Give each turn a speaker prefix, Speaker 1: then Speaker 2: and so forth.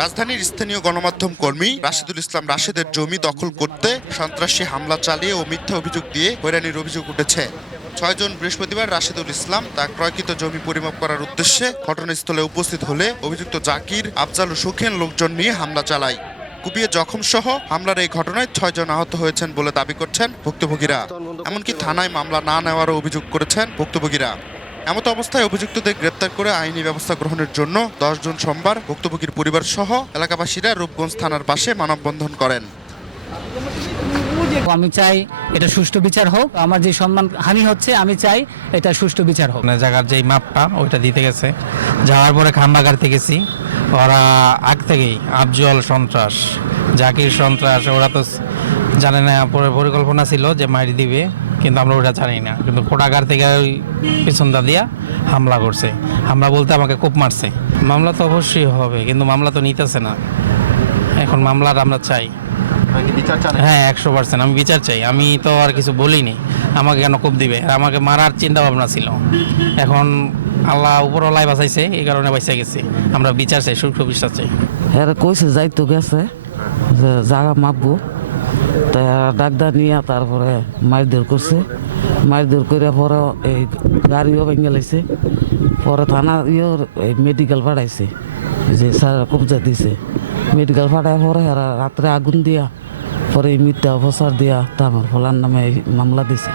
Speaker 1: রাজধানীর স্থানীয় গণমাধ্যম কর্মী রাশিদুল ইসলাম রাশেদের জমি দখল করতে সন্ত্রাসী হামলা চালিয়ে ও মিথ্যা অভিযোগ দিয়ে হয়রানির অভিযোগ উঠেছে। ছয়জন বৃহস্পতিবার রাশেদুল ইসলাম তার ক্রয়কৃত জমি পরিমাপ করার উদ্দেশ্যে ঘটনাস্থলে উপস্থিত হলে অভিযুক্ত জাকির, আফজাল ও সুখেন লোকজন নিয়ে হামলা চালায়। কুপিয়ে জখম সহ হামলার এই ঘটনায় ছয়জন আহত হয়েছেন বলে দাবি করছেন ভুক্তভোগীরা। এমনকি থানায় মামলা না নেওয়ারও অভিযোগ করেছেন ভুক্তভোগীরা। এমত অবস্থায় অভিযুক্তদের গ্রেপ্তার করে আইনি ব্যবস্থা গ্রহণের জন্য দশ জুন সোমবার ভুক্তভোগীর পরিবার সহ এলাকাবাসীরা রূপগঞ্জ থানার পাশে মানববন্ধন করেন।
Speaker 2: আমি চাই এটা সুষ্ঠু বিচার হোক আমার যে সম্মান হানি হচ্ছে আমি চাই এটা সুষ্ঠু বিচার হোক।
Speaker 3: মানে জায়গার যেই মাপটা ওইটা দিতে গেছে। যাওয়ার পরে খাম্বা গাড়তে গেছি। ওরা আগ থেকেই আফজল সন্ত্রাস জাকির সন্ত্রাস ওরা তো জানে না পরে পরিকল্পনা ছিল যে মারি দিবে কিন্তু আমরা ওটা জানি না। কিন্তু কোটাগার থেকে ওই পিছনটা দিয়া হামলা করছে। হামলা বলতে আমাকে কোপ মারছে। মামলা তো অবশ্যই হবে কিন্তু মামলা তো নিতেছে না। এখন মামলার আমরা চাই। হ্যাঁ একশো পার্সেন্ট। আমি বিচার চাই। আমি তো আর কিছু বলিনি আমাকে কেন কোপ দিবে? আর আমাকে মারার চিন্তা ভাবনা ছিল। এখন আল্লাহ উপরওয়ালাই বাঁচাইছে এই কারণে বাঁচা গেছি। আমরা বিচার চাই সুখ বিশ্বাস চাই।
Speaker 4: এরা কইছে যাই তো গেছে যে জায়গা মাপবো। তা এরা ডাক্তার নিয়ে তারপরে মারধর করছে। মারধর করে পরে এই গাড়িও ভেঙে লাইছে। পরে থানা ইয়ে মেডিকেল পাঠাইছে, যে স্যার কবজা দিছে। মেডিকেল পাঠায় পরে রাত্রে আগুন দিয়া, পরে মিথ্যা অপসার দিয়া তা আমার ফলার নামে এই মামলা দিছে।